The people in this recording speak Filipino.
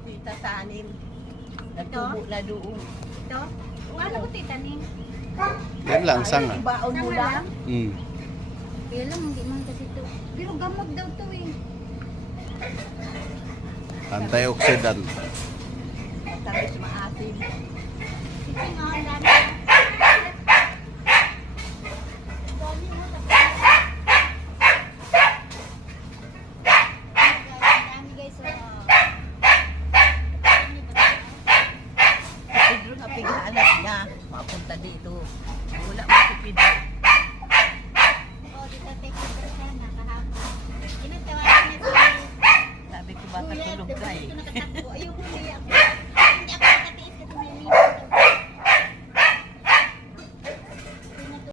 dito itasanim. Nagtubo na doon. Ito? Ano ko titanim? Yan lang, sanga. Ibaon mo lang. Mm. Kaya lang, hindi man kasi ito. Pero gamot daw to eh. Antioxidant. Tamis maasim. Sige nga, ang dami. Dami mo, dami guys. Pedro na pighanas niya. Mapunta dito. Wala mo si Pedro. Oh, dito take ko sana kahapon. Inatawagan niya si Sabi ko baka tulog ka eh. Ayoko nakatakbo. Ayoko niya ako.